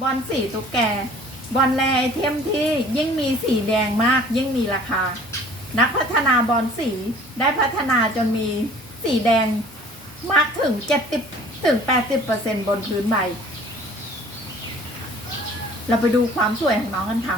บอลสีตุ๊กแก บอลแรไอเทมที่ยิ่งมีสีแดงมากยิ่งมีราคา นักพัฒนาบอลสีได้พัฒนาจนมีสีแดงมากถึง 70 ถึง 80%บนพื้นใบ เราไปดูความสวยของน้องกันค่ะ